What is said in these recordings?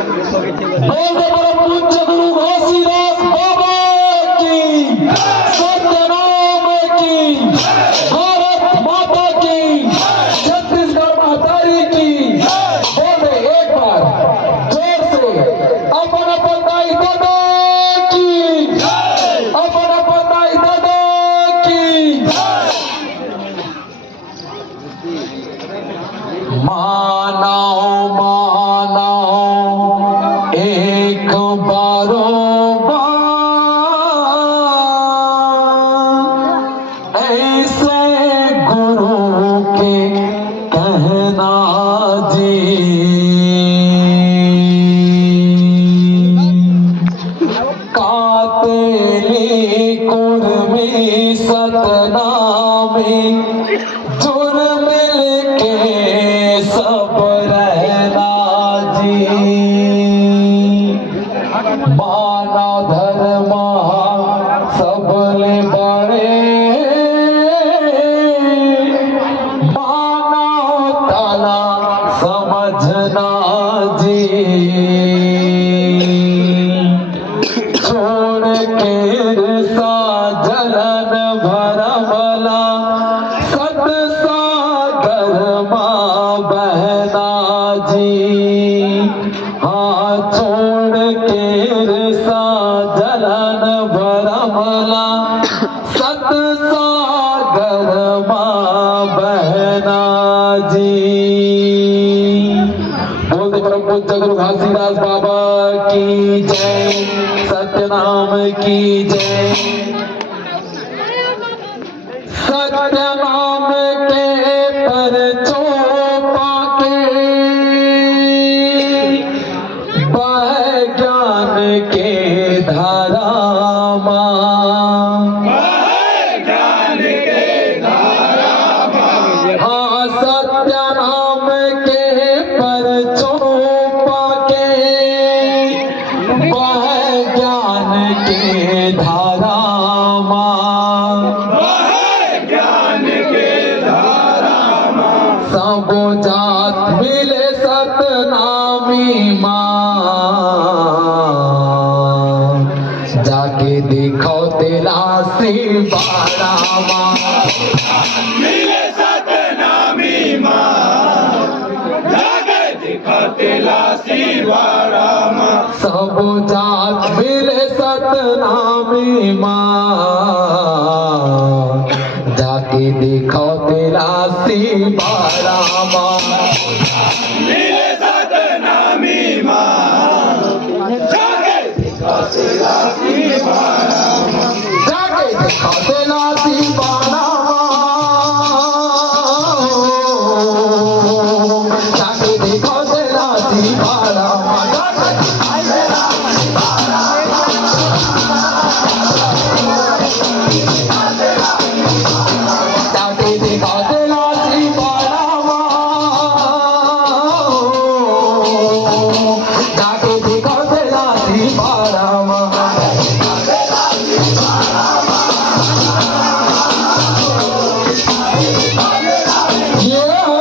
बोल दे परम पूज्य गुरु घोसीदास बाबा की, सत्यनाम की, भारत माता की, छत्तीसगढ़ महतारी की। बोल दे एक बार जोर से, अपन अपन दाई दादा की, अपन अपन दाई दादा की। मानो मानो एक बारोबार ऐसे गुरु के कहना जी। कातेली कुर्मी सतनामी जुर मिल के सब रहना जी। मानव धर्म सबले बड़े, मानव ताला समझना जी। छोड़ के सा जलन भरमला सत सागर मां बहना जी। हाँ छोड़ के सा जलन भरमला सत सागर मां बहना जी। बोल दे परम पूज्य गुरु घासीदास बाबा की जय, सत्यनाम की जय। सत्यनाम के परचों पाके बह ज्ञान के धारा हाँ सत्यनाम के परचों पाके बह ज्ञान के धारा सबो जात मिले सतनामी माँ। जाके देखो तेरा सिवाड़ा माँ, मिले सतनामी माँ। जाके देखो तेरा सिवाड़ा माँ। सबो जात मिले सतनामी माँ। जाके देखो तेरा सिवाड़ा माँ। मिले सतनामी माँ। जाके देखो तेरा सिवाड़ा माँ। जाके देखो तेरा सिवाड़ा माँ। जाके देखो तेरा सिवाड़ा माँ। जाके देखो तेरा सिवाड़ा माँ। जाके देखो तेरा सिवाड़ा माँ। ये हो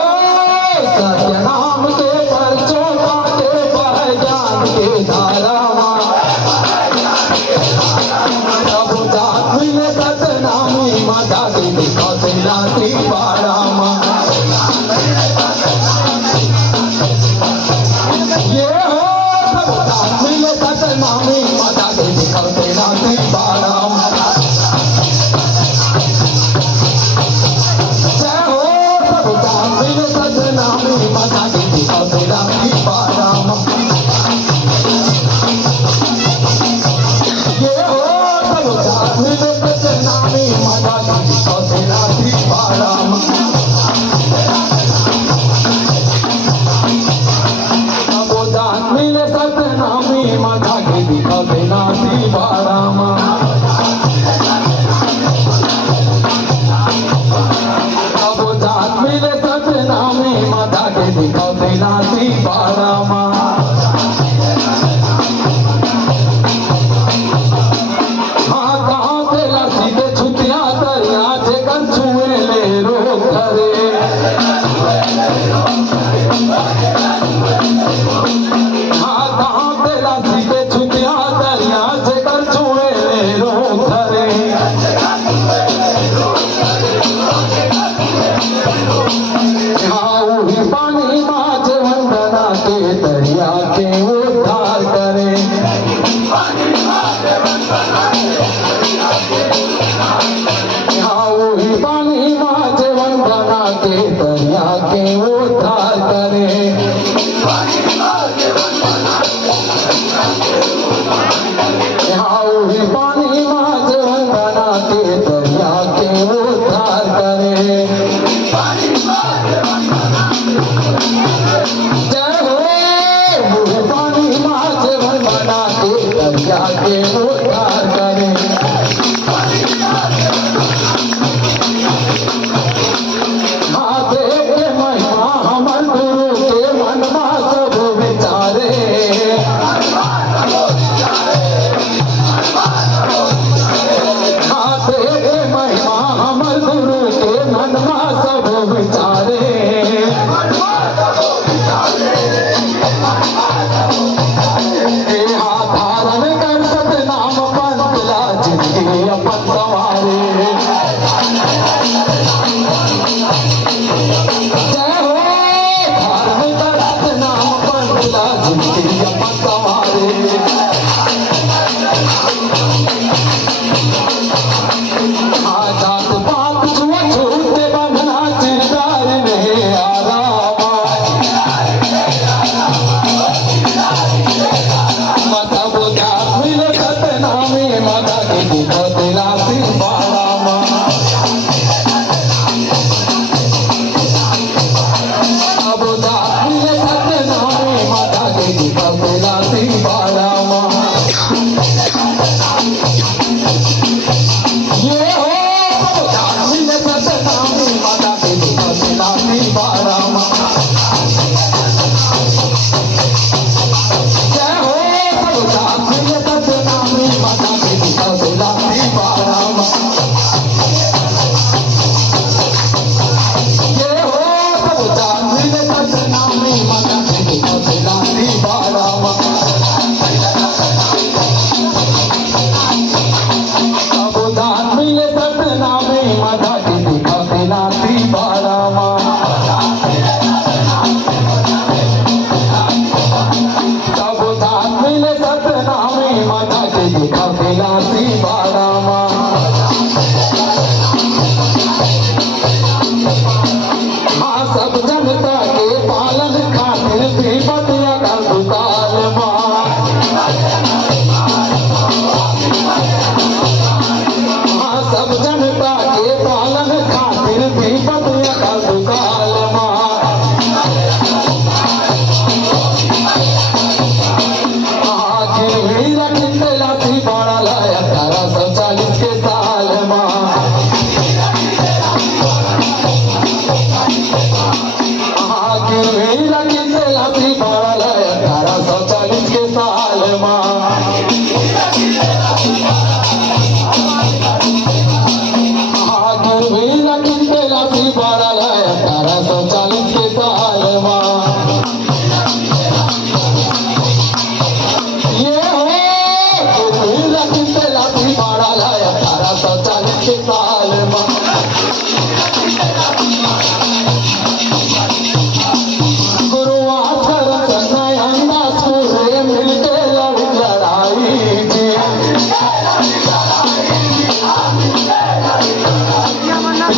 सत्यनाम के परचों पाके बह ज्ञान के धारा माँ। सबो जात मिले सतनामी माँ। जाके देखो तेरा सिवाड़ा माँ। ये हो सबो जात मिले सतनामी माँ। जाके देखो तेरा सिवाड़ा माँ। जय हो सबो जात मिले सतनामी माँ। जाके देखो तेरा सिवाड़ा माँ। ये हो सबो जात मिले सतनामी माँ। जाके देखो तेरा सिवाड़ा माँ। सबो जात मिले सतनामी माँ। जाके देखो तेरा सिवाड़ा माँ। सबो जात मिले सतनामी माँ। जाके देखो तेरा सिवाड़ा माँ। हाँ कहाँ से लसी के छुटिया तरिया से कंछुए ले रोक धरे। हाँ के दरिया के उद्धार करे। हाँ वही पानी माँ जीवन बना के दरिया के उद्धार करे। हाँ वही पानी माँ जीवन बना के दरिया के उद्धार करे। जय हो वही पानी माँ जीवन बना के दरिया के उद्धार करे। हाँ देव के महिमा हमर गुरु के मनमा सब विचारे। हाँ देव के महिमा हमर गुरु के मनमा सब विचारे। हाँ धारण कर सतनाम पंतला जिंदगी अपन संवारे। जय हो धारण कर सतनाम पंतला जिंदगी अपन संवारे। हाँ जात पात छूत बंधना चिरदार नहीं आरामा। माता बुधा मिल सतनामी माता के दुख दिलासी बारामा। बुधा मिल सतनामी माता के दुख दिलासी बारामा। ये हो बुधा मिल सतनामी माता के दुख दिलासी बारामा। जय हो बुधा मिल सतनामी माता के दुख दिलासी बारामा। ये हो बुधा मिल सतनामी माता के दुख दिलासी बारामा। बुधा मिल सतनामी माता के दुख दिलासी बारामा। बुधा मिल सतनामी माता के दुख दिलासी बारामा। हाँ सब जनता के पालन खातिर विपतिया का दुकाल माँ। हाँ सब जनता के पालन खातिर विपतिया का दुकाल माँ। हाँ गिरवी रखी लाठी बड़ा लाया 1840 के साल माँ। हाँ गिरवी रखी लाठी बड़ा लाया 1840 के साल माँ। हाँ गिरवी रखी लाठी बड़ा लाया 1840 के साल माँ। ये हो गिरवी रखी लाठी बड़ा लाया 1840 के साल माँ। गुरुवार सन्नयंदा सूर्य मिलके लड़ाई जी।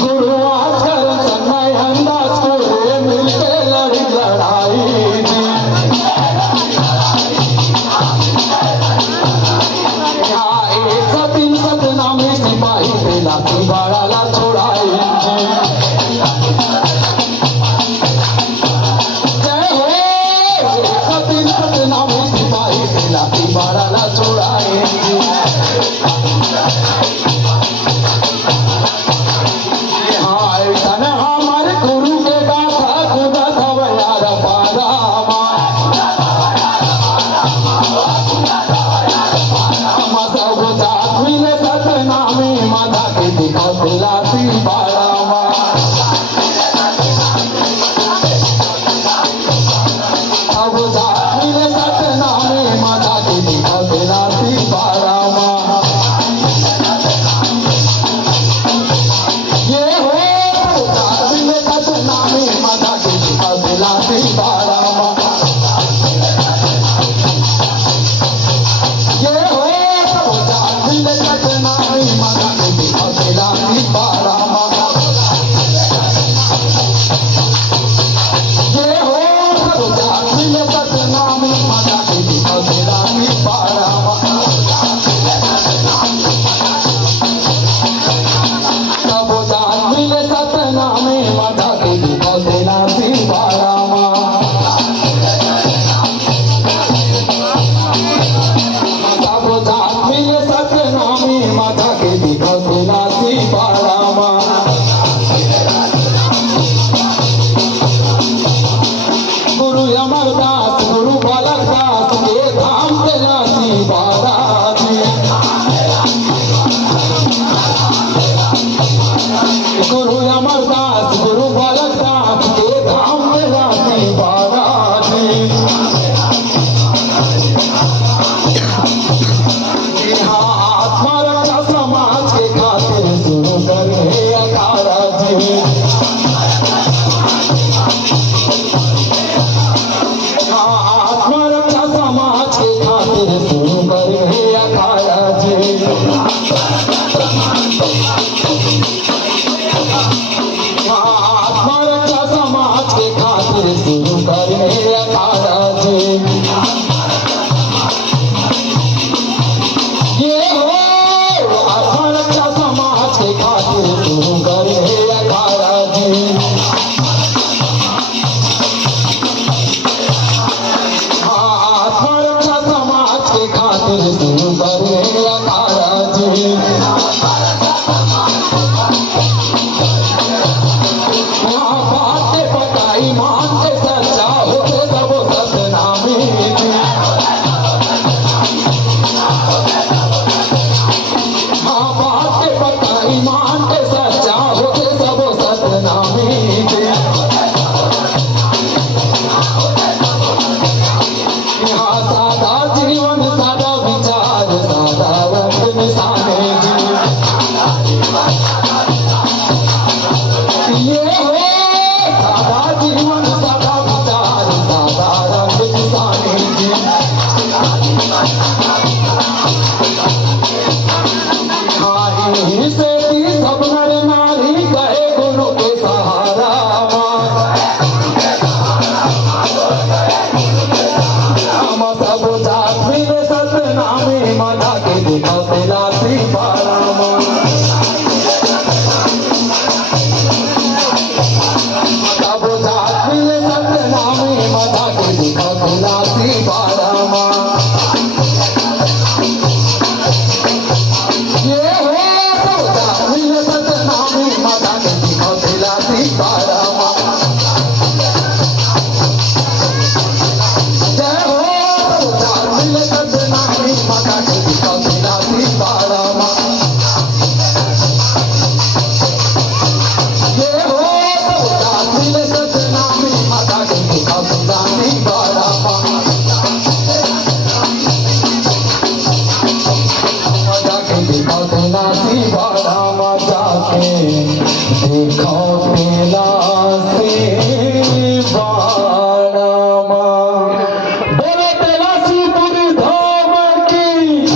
गुरुवार सन्नयंदा सूर्य मिलके लड़ाई जी। हाँ 103 सतनामी सिपाही पे लाठी बड़ा ला छोड़ाई जी। जय हो 103 सतनामी सिपाही पे लाठी बड़ा ला